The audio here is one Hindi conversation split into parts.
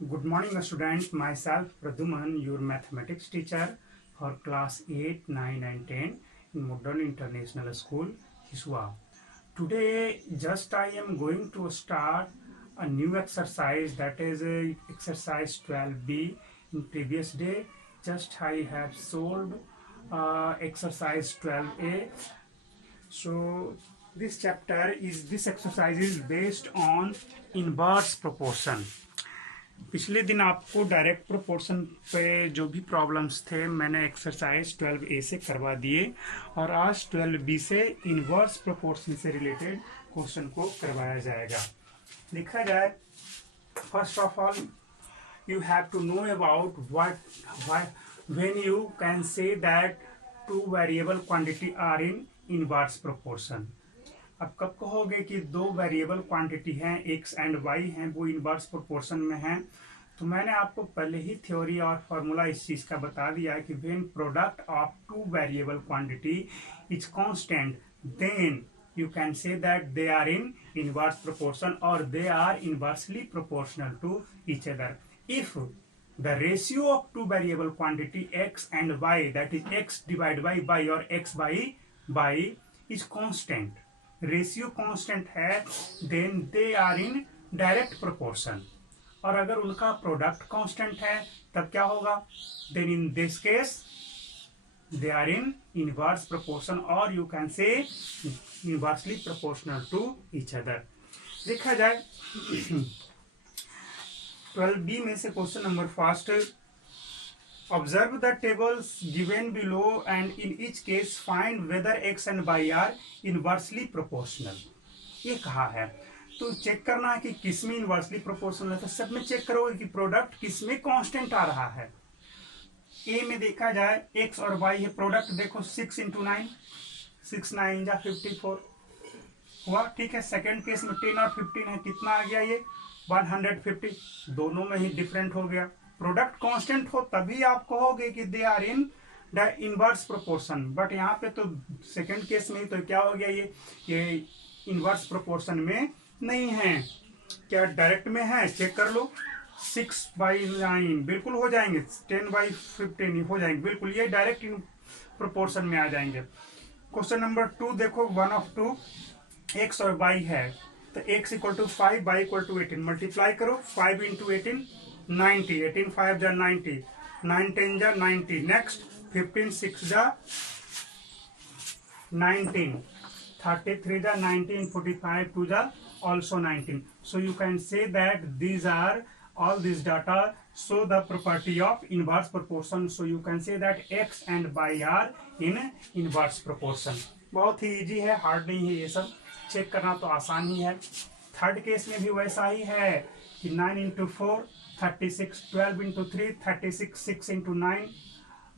Good morning, students. Myself, Praduman, your mathematics teacher for class 8, 9, and 10 in Modern International School, Hiswa. Today, just I am going to start a new exercise, that is exercise 12B. In previous day, just I have solved exercise 12A. So this exercise is based on inverse proportion. पिछले दिन आपको डायरेक्ट प्रोपोर्शन पे जो भी प्रॉब्लम्स थे मैंने एक्सरसाइज 12A से करवा दिए और आज 12B से इनवर्स प्रोपोर्शन से रिलेटेड क्वेश्चन को करवाया जाएगा। देखा जाए, first of all you have to know about when you can say that two variable quantity are in inverse proportion. अब कब कहोगे कि दो वेरिएबल क्वांटिटी हैं x एंड y हैं, वो इनवर्स प्रोपोर्शन में हैं? तो मैंने आपको पहले ही थ्योरी और फॉर्मूला इस चीज का बता दिया है कि when product of two variable quantity is constant then you can say that they are in inverse proportion or they are inversely proportional to each other. If the ratio of two variable quantity x and y, that is x divided by y or x by y, is constant, ratio constant है, then they are in direct proportion. और अगर उनका प्रोडक्ट कांस्टेंट है तब क्या होगा? Then in this case they are in inverse proportion और you can say inversely proportional to each other. देखा जाए 12B में से question number first, observe the tables given below and in each case find whether x and y are inversely proportional. ये कहा है तो चेक करना है कि किसमें इनवर्सली प्रोपोर्शनल है। तो सब में चेक करोगे कि प्रोडक्ट किसमें कांस्टेंट आ रहा है। ए में देखा जाए x और y है, प्रोडक्ट देखो 6 इंटू 9, 6 9 जा 54 हुआ, ठीक है। सेकेंड केस में 10 और 15 है, कितना आ गया ये 150, दोनों में ही डिफरेंट हो गया। प्रोडक्ट कांस्टेंट हो तभी आप कहोगे कि they are in the inverse proportion, but यहाँ पे तो सेकंड केस में तो क्या हो गया, ये इनवर्स प्रोपोर्शन में नहीं है। क्या डायरेक्ट में है? चेक कर लो, 6/9 बिल्कुल हो जाएंगे, 10/15 हो जाएंगे बिल्कुल, ये डायरेक्ट प्रोपोर्शन में आ जाएंगे। क्वेश्चन नंबर 2 देखो, 1 of 2 x और y है, तो x equal to 5, y equal to 18, multiply करो 5 इंटू 18 90, 18 5 जा 90, 9 10 जा 90, नेक्स्ट 15 6 जा 19, 33 जा 19, 45 2 जा also 19. So you can say that these are all these data show the property of inverse proportion. So you can say that x and y are in inverse proportion. बहुत ही इजी है, हार्ड नहीं है, ये सब चेक करना तो आसान ही है। थर्ड केस में भी वैसा ही है कि 9 इंटू 4 36, 12 इंटू 3 36, 6 इंटू 9,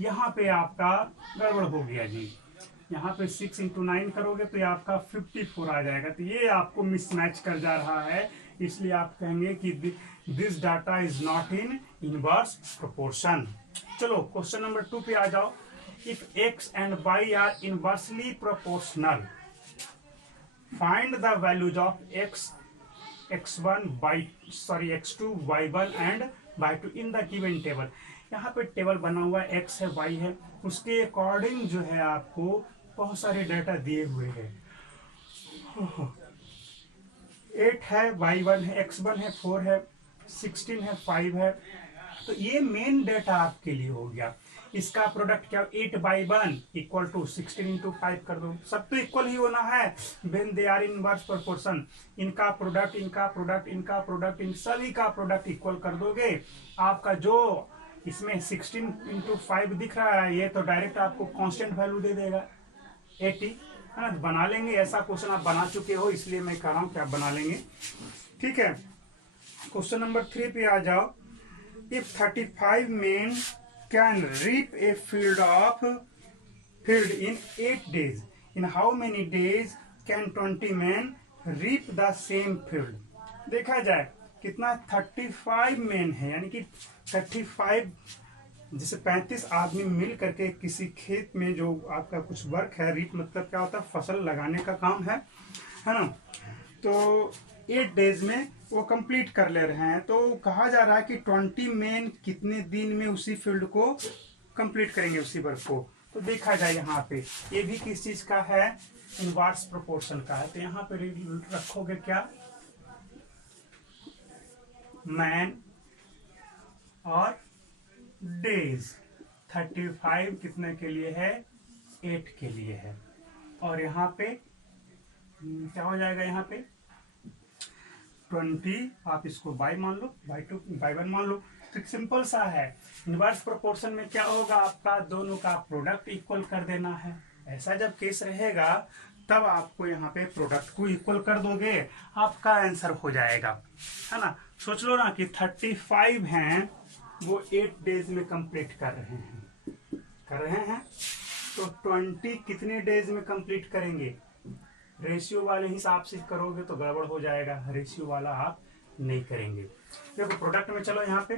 यहाँ पे आपका गड़बड़ हो गया जी। यहाँ पे 6 इंटू 9 करोगे तो ये आपका 54 आ जाएगा, तो ये आपको मिसमैच कर जा रहा है, इसलिए आप कहेंगे कि this data is not in inverse proportion. चलो क्वेश्चन नंबर 2 पे आ जाओ। If x and y are inversely proportional, find the values of x1 x2 y1 and y2 in the given table. यहाँ पे टेबल बना हुआ है, x है y है, उसके अकॉर्डिंग जो है आपको बहुत सारे डाटा दिए हुए हैं। 8 है, y1 है, x1 है, 4 है, 16 है, 5 है, तो ये मेन डाटा आपके लिए हो गया। इसका प्रोडक्ट क्या, 8/1 इक्वल टू 16 इंटू 5 कर दो, सब तो इक्वल ही होना है when they are in inverse proportion. इनका प्रोडक्ट, इनका प्रोडक्ट, इनका प्रोडक्ट, इन सभी का प्रोडक्ट इक्वल कर दोगे, आपका जो इसमें 16 इंटू 5 दिख रहा है ये तो डायरेक्ट आपको कांस्टेंट वैल्यू दे देगा 80, है ना। बना लेंगे, ऐसा क्वेश्चन आप बना चुके हो इसलिए मैं कह रहा हूं कि आप बना लेंगे, ठीक है। क्वेश्चन नंबर 3 पे आ जाओ। If 35 men can reap a field in 8 days, in how many days can 20 men reap the same field? देखा जाए कितना, 35 men है, यानी कि 35 जैसे 35 आदमी मिल करके किसी खेत में जो आपका कुछ वर्क है, रीप मतलब क्या होता है, फसल लगाने का काम है ना। तो 8 डेज में वो कंप्लीट कर ले रहे हैं। तो कहा जा रहा है कि 20 मेन कितने दिन में उसी फील्ड को कंप्लीट करेंगे, उसी वर्क को। तो देखा जाए यहाँ पे ये भी किस चीज का है, इनवर्स प्रोपोर्शन का है। तो यहाँ पे रखोगे क्या, मैन और डेज। 35 कितने के लिए है, 8 के लिए है। और यहाँ पे क्या हो जाएगा, यहाँ पे 20 आप इसको बाई मान लो, बाई 1 मान लो। तो सिंपल सा है, इनवर्स प्रोपोर्शन में क्या होगा, आपका दोनों का प्रोडक्ट इक्वल कर देना है। ऐसा जब केस रहेगा तब आपको यहाँ पे प्रोडक्ट को इक्वल कर दोगे, आपका आंसर हो जाएगा, है ना। सोच लो ना कि 35 हैं वो 8 डेज में कंप्लीट कर रहे हैं, तो 20 कितने डेज में कंप्लीट करेंगे। रेशियो वाले हिसाब से करोगे तो गड़बड़ हो जाएगा, रेशियो वाला आप नहीं करेंगे। देखो प्रोडक्ट में चलो, यहाँ पे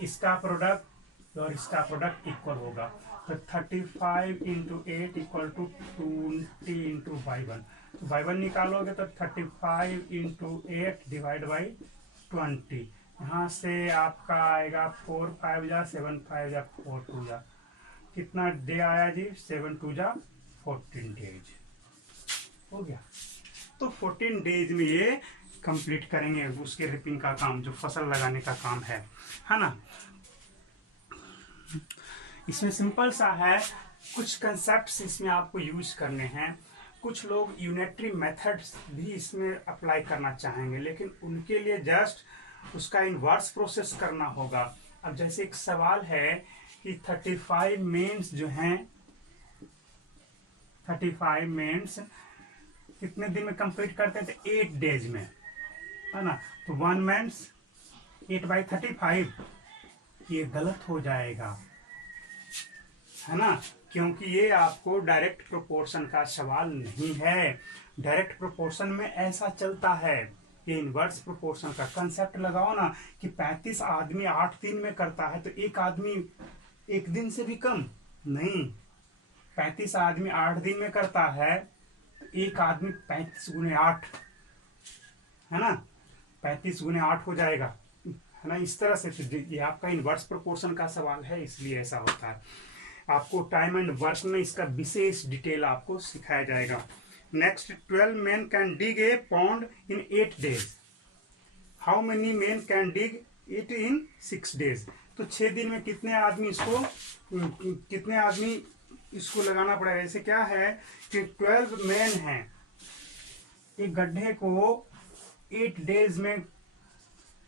इसका प्रोडक्ट और इसका प्रोडक्ट इक्वल होगा। तो 35 into 8 equal to 20 into y1। तो y1 निकालोगे तो 35 इंटू 8 डिवाइड बाई 20। यहाँ से आपका आएगा 4 5 जा 7 5 जा 4 2 जा, कितना डे आया जी, 7 2 जा 14 डेज हो गया। तो 14 डेज में ये कंप्लीट करेंगे उसके रिपिंग का काम, जो फसल लगाने का काम है ना। इसमें सिंपल सा है, कुछ कंसेप्ट्स इसमें आपको यूज करने हैं। कुछ लोग यूनिटरी मेथड्स भी इसमें अप्लाई करना चाहेंगे, लेकिन उनके लिए जस्ट उसका इनवर्स प्रोसेस करना होगा। अब जैसे एक सवाल है कि 35 मेंस जो हैं, 35 मेंस कितने दिन में कंप्लीट करते हैं, तो 8 डेज में, है ना। तो 1 मेंस 8/35, ये गलत हो जाएगा, है ना, क्योंकि ये आपको डायरेक्ट प्रोपोर्शन का सवाल नहीं है। डायरेक्ट प्रोपोर्शन में ऐसा चलता है, ये इनवर्स प्रोपोर्शन का कंसेप्ट लगाओ ना कि 35 आदमी 8 दिन में करता है, तो एक आदमी 1 दिन से भी कम नहीं। 35 आदमी 8 दिन में करता है, एक आदमी 35 गुने 8, है ना, 35 गुने 8 हो जाएगा, है ना। इस तरह से ये आपका इनवर्स प्रोपोर्शन का सवाल है, इसलिए ऐसा होता है। आपको टाइम एंड वर्क में इसका विशेष डिटेल आपको सिखाया जाएगा। Next, 12 men can dig A pond in 8 days। How many men can dig it in 6 days। तो 6 दिन में कितने आदमी इसको लगाना पड़ेगा। ऐसे क्या है कि 12 men हैं, एक गड्ढे को 8 days में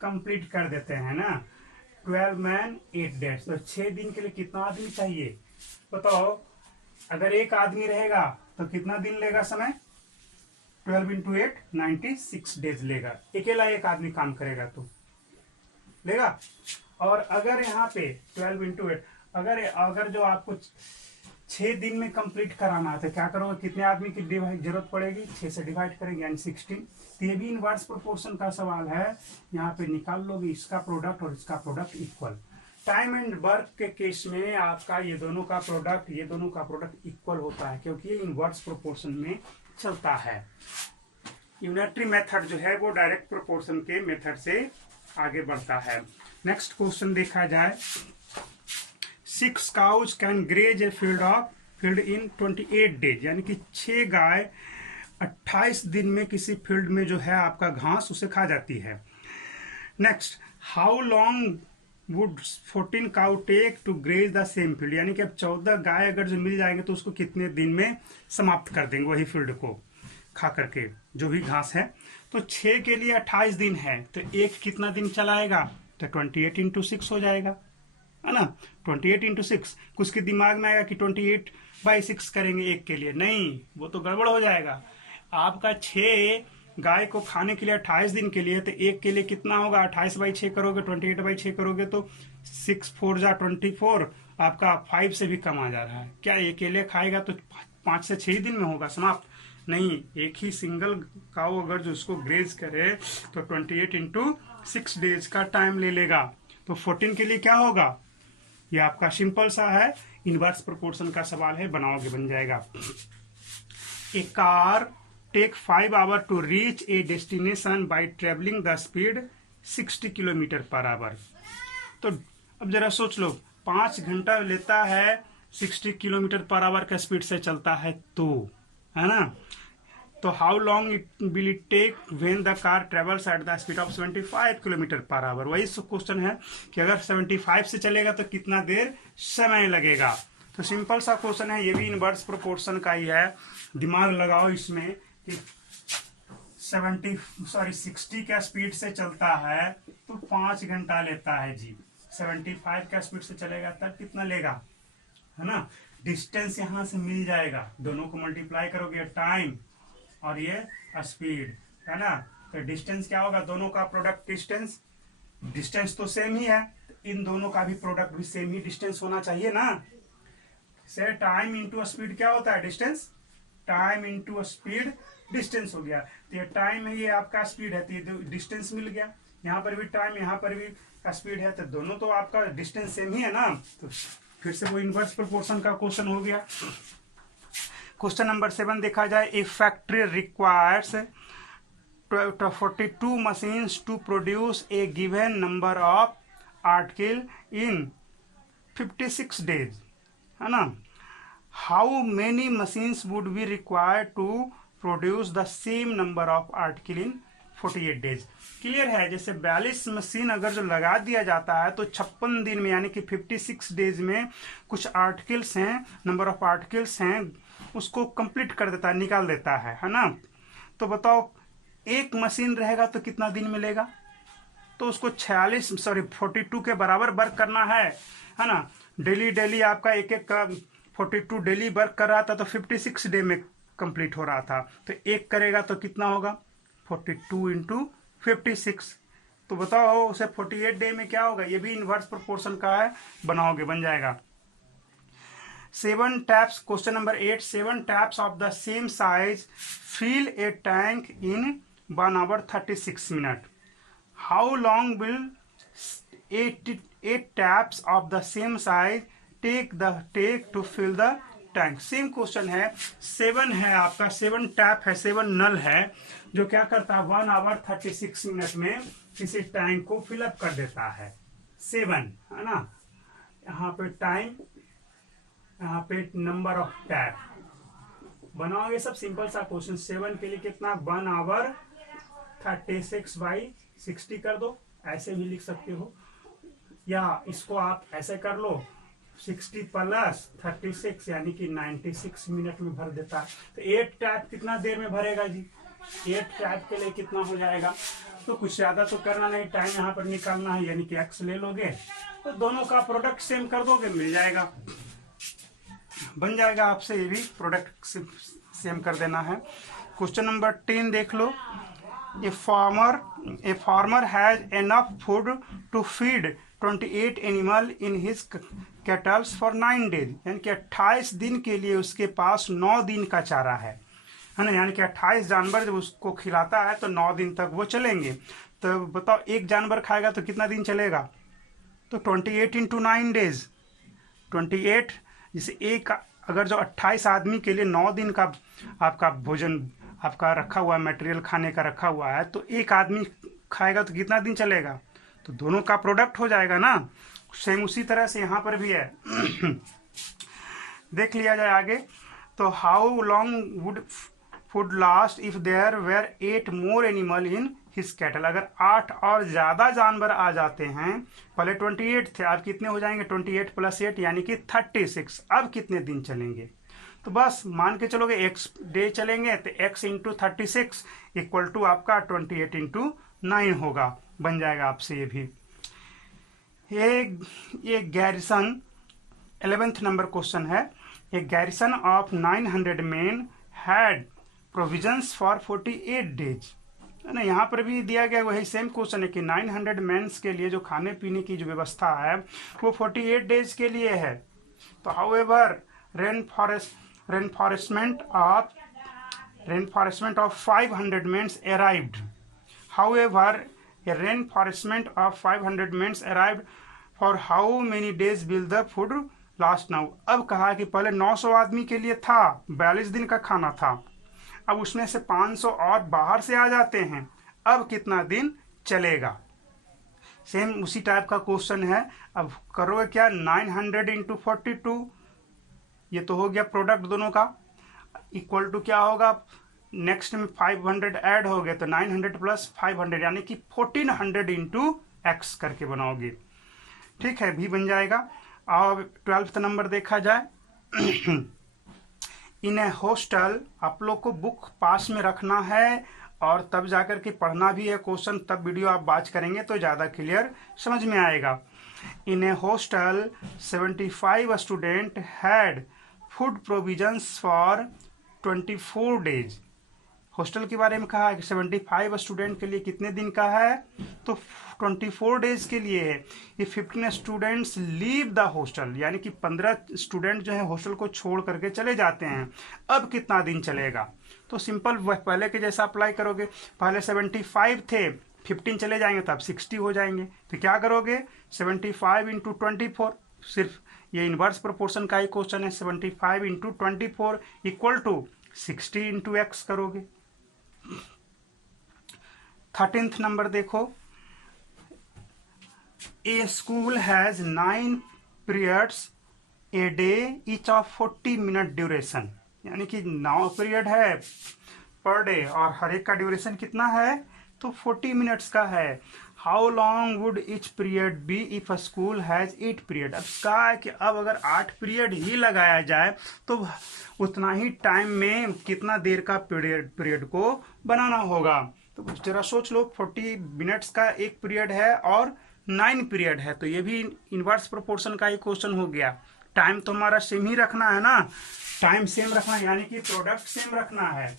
कंप्लीट कर देते हैं ना। 12 men 8 days, तो 6 दिन के लिए कितना आदमी चाहिए बताओ। अगर एक आदमी रहेगा तो कितना दिन लेगा समय, 12 इंटू 8 96 डेज लेगा। अकेला एक आदमी काम करेगा तो लेगा। और अगर यहाँ पे 12 इंटू 8, अगर जो आपको 6 दिन में कंप्लीट कराना है तो क्या करोगे, कितने आदमी की जरूरत पड़ेगी, 6 से डिवाइड करेंगे यानी 16। तो ये भी इनवर्स प्रोपोर्शन का सवाल है, यहाँ पे निकाल लोगे इसका प्रोडक्ट और इसका product equal. Time and work के केस में आपका ये दोनों का प्रोडक्ट इक्वल होता है, क्योंकि ये इनवर्स प्रोपोर्शन में चलता है। यूनिटरी मेथड जो है वो डायरेक्ट प्रोपोर्शन के मेथड से आगे बढ़ता है। नेक्स्ट क्वेश्चन देखा जाए, 6 cows can graze a field in 28 days। यानी कि 6 गाय 28 दिन में किसी फील्ड में जो है आपका घास उसे खा जाती है। Next, how long would 14 cow take to graze the same field. यानी कि अब 14 गाय अगर जो मिल जाएंगे तो उसको कितने दिन में समाप्त कर देंगे वही फील्ड को खा करके, जो भी घास है। तो 6 के लिए 28 दिन है, तो एक कितना दिन चलाएगा, तो 28 इंटू 6 हो जाएगा, है ना। 28 इंटू 6, कुछ के दिमाग में आएगा कि 28/6 करेंगे एक के लिए, नहीं, वो तो गड़बड़ हो जाएगा। आपका 6 गाय को खाने के लिए 28 दिन के लिए, तो एक के लिए कितना होगा, 28/6 करोगे, 28/6 करोगे तो 6 4 जा 24, आपका 5 से भी कम आ जा रहा है। क्या एक के लिए खाएगा तो 5 से 6 दिन में होगा समाप्त, नहीं, एक ही सिंगल काऊ अगर जो उसको ग्रेज करे तो 28 इंटू 6 डेज का टाइम ले लेगा। तो 14 के लिए क्या होगा, ये आपका सिंपल सा है, इनवर्स प्रोपोर्शन का सवाल है, बनाओगे बन जाएगा। ए car take 5 hours to reach a destination by traveling the speed 60 kilometre per our. तो अब जरा सोच लो, 5 घंटा लेता है 60 किलोमीटर पर आवर का स्पीड से चलता है, तो है ना। तो how long it will it take when the car travels at the speed of 75 kilometre per hour. वही क्वेश्चन है कि अगर 75 से चलेगा तो कितना देर समय लगेगा। तो सिंपल सा क्वेश्चन है, ये भी इनवर्स प्रोपोर्शन का ही है। दिमाग लगाओ इसमें कि 60 का स्पीड से चलता है तो 5 घंटा लेता है जी। 75 का स्पीड से चलेगा तब कितना लेगा, है ना। डिस्टेंस यहां से मिल जाएगा, दोनों को मल्टीप्लाई करोगे, टाइम और ये स्पीड, है ना। तो डिस्टेंस क्या होगा, दोनों का प्रोडक्ट डिस्टेंस, डिस्टेंस तो सेम ही है, इन दोनों का भी प्रोडक्ट भी सेम ही डिस्टेंस होना चाहिए ना। से टाइम इंटू स्पीड क्या होता है, distance. Time into speed distance हो गया। तो ये टाइम है, ये आपका स्पीड है, तो ये डिस्टेंस मिल गया। यहाँ पर भी टाइम, यहाँ पर भी स्पीड है, तो दोनों तो आपका डिस्टेंस सेम ही है ना। तो फिर से वो इनवर्स प्रोपोर्शन का क्वेश्चन हो गया। क्वेश्चन नंबर 7 देखा जाए, a factory requires 42 machines to produce a given number of article in 56 days, है ना। How many machines would be required to produce the same number of article in 48 days. Clear है, जैसे 42 मशीन अगर जो लगा दिया जाता है तो 56 दिन में यानी कि 56 डेज में कुछ आर्टिकल्स हैं, नंबर ऑफ आर्टिकल्स हैं, उसको कंप्लीट कर देता है, निकाल देता है ना। तो बताओ एक मशीन रहेगा तो कितना दिन मिलेगा, तो उसको 42 के बराबर वर्क करना है ना। डेली आपका एक 42 डेली वर्क कर रहा था तो 56 डे में कंप्लीट हो रहा था। तो एक करेगा तो कितना होगा, 42 इंटू 56। तो बताओ उसे 48 डे में क्या होगा, ये भी इनवर्स प्रोपोर्शन का है, बनाओगे बन जाएगा। 7 taps, question number 8, 7 taps of the same size fill a tank in 1 hour 36 minutes. How long will 8 taps of the same size take to fill the tank? Same question है, 7 है आपका, 7 टैप है, 7 नल है, जो क्या करता है 1 आवर 36 मिनट में किसी टैंक को फिलअप कर देता है। 7 है ना, यहाँ पे टाइम, यहाँ पे नंबर ऑफ टैप बनाओगे, सब सिंपल सा क्वेश्चन। 7 के लिए कितना, 1 आवर 36/60 कर दो, ऐसे भी लिख सकते हो, या इसको आप ऐसे कर लो 60 + 36 यानी कि 96 मिनट में भर देता है। तो 8 टैप कितना देर में भरेगा जी, 8 टैप के लिए कितना हो जाएगा। तो कुछ ज्यादा तो करना नहीं, टाइम यहाँ पर निकालना है, यानी कि x ले लोगे तो दोनों का प्रोडक्ट सेम कर दोगे, मिल जाएगा, बन जाएगा आपसे, ये भी प्रोडक्ट सेम कर देना है। क्वेश्चन नंबर 10 देख लो, a farmer has enough food to feed 28 animal in his cattles for 9 days, यानी कि 28 दिन के लिए उसके पास 9 दिन का चारा है ना। यानी कि 28 जानवर जब उसको खिलाता है तो 9 दिन तक वो चलेंगे। तो बताओ एक जानवर खाएगा तो कितना दिन चलेगा, तो 28 × 9 डेज, 28 जैसे एक, अगर जो 28 आदमी के लिए 9 दिन का आपका भोजन आपका रखा हुआ है, मटेरियल खाने का रखा हुआ है, तो एक आदमी खाएगा तो कितना दिन चलेगा, तो दोनों का प्रोडक्ट हो जाएगा ना। सेम उसी तरह से यहाँ पर भी है। देख लिया जाए आगे, तो how long would food last if there were 8 more animal in his cattle. अगर 8 और ज्यादा जानवर आ जाते हैं, पहले 28 थे, अब कितने हो जाएंगे, 28 + 8 यानी कि 36। अब कितने दिन चलेंगे, तो बस मान के चलोगे x डे चलेंगे, तो x × 36 = आपका 28 × 9 होगा, बन जाएगा आपसे ये भी। ये गैरिसन 11th नंबर क्वेश्चन है, a garrison of 900 men had provisions for 48 days, है ना। यहाँ पर भी दिया गया वही सेम क्वेश्चन है कि 900 मेंस के लिए जो खाने पीने की जो व्यवस्था है वो 48 डेज के लिए है। तो however reinforcement of 500 men arrived. However, a reinforcement of 500 men arrived. For how many days will the food last now? अब कहा कि पहले 900 आदमी के लिए था, 42 दिन का खाना था, अब उसमें से 500 और बाहर से आ जाते हैं, अब कितना दिन चलेगा। सेम उसी टाइप का क्वेश्चन है। अब करोगे क्या, 900 इंटू 42, ये तो हो गया प्रोडक्ट दोनों का, इक्वल टू क्या होगा, नेक्स्ट में 500 ऐड हो गए तो 900 प्लस 500 यानी कि 1400 इंटू एक्स करके बनाओगे। ठीक है, भी बन जाएगा। और 12th नंबर देखा जाए इन ए हॉस्टल, आप लोग को बुक पास में रखना है और तब जाकर के पढ़ना भी है क्वेश्चन, तब वीडियो आप वॉच करेंगे तो ज़्यादा क्लियर समझ में आएगा। In a hostel 75 student had food provisions for 24 days. Hostel के बारे में कहा है कि 75 स्टूडेंट के लिए कितने दिन का है, तो 24 डेज के लिए है। ये 15 स्टूडेंट्स लीव द हॉस्टल, यानी कि 15 स्टूडेंट जो है हॉस्टल को छोड़ करके चले जाते हैं, अब कितना दिन चलेगा। तो सिंपल पहले के जैसा अप्लाई करोगे, पहले 75 थे, 15 चले जाएंगे तब 60 हो जाएंगे, तो क्या करोगे 75 इंटू 24, सिर्फ ये इनवर्स प्रोपोर्शन का ही क्वेश्चन है, 75 into 24 equal to 60 into X करोगे। 13th नंबर देखो, a school has 9 periods a day each of 40 minute duration, यानी कि 9 पीरियड है पर डे और हर एक का ड्यूरेशन कितना है, तो 40 मिनट्स का है। How long would each period be if a school has 8 period. अब कहा है कि अब अगर 8 पीरियड ही लगाया जाए तो उतना ही टाइम में कितना देर का पीरियड को बनाना होगा। तो जरा सोच लो, 40 मिनट्स का एक पीरियड है और 9 पीरियड है, तो ये भी इनवर्स प्रोपोर्शन का ही क्वेश्चन हो गया। टाइम तो हमारा सेम ही रखना है ना, टाइम सेम रखना है, यानी कि प्रोडक्ट सेम रखना है।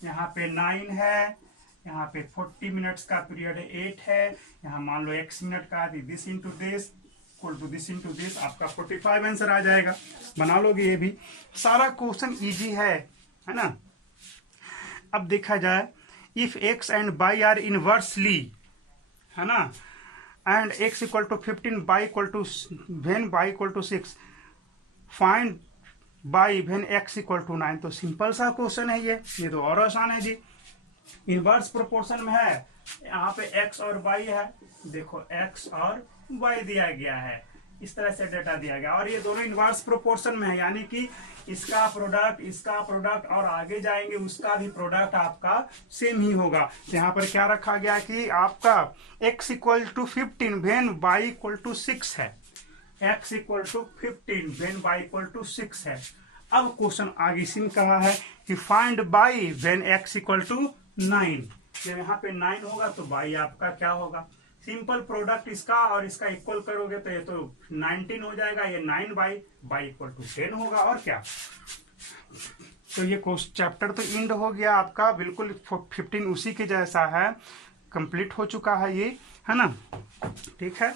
यहाँ पे 9 है, यहाँ पे 40 मिनट्स का पीरियड 8 है, यहाँ मान लो x मिनट का, this into this equal to this into this, आपका 45 आंसर आ जाएगा। बना लोगे, ये भी सारा क्वेश्चन इजी है ना। अब देखा जाए, if x and y are inversely, है ना, and x equal to 15 y equal to when y equal to 6, find y when x equal to 9। तो सिंपल सा क्वेश्चन है ये तो और आसान है जी। इनवर्स प्रोपोर्शन में है, यहाँ पे x और y है, देखो x और y दिया गया है, इस तरह से डेटा दिया गया, और ये दोनों इनवर्स प्रोपोर्शन में है, यानी कि इसका प्रोडक्ट और आगे जाएंगे उसका भी प्रोडक्ट आपका सेम ही होगा। तो यहाँ पर क्या रखा गया कि आपका x equal to 15 when y equal to 6 है, x equal to 15 when y equal to 6 है। अब क्वेश्चन आगे सिम कहा है कि find y when x equal to 9। जब यहाँ पे 9 होगा तो y आपका क्या होगा, सिंपल प्रोडक्ट इसका और इसका इक्वल करोगे तो ये तो 19 हो जाएगा, ये 9y इक्वल टू 10 होगा, और क्या। तो ये चैप्टर तो एंड हो गया आपका, बिल्कुल 15 उसी के जैसा है, कंप्लीट हो चुका है ये, है ना। ठीक है।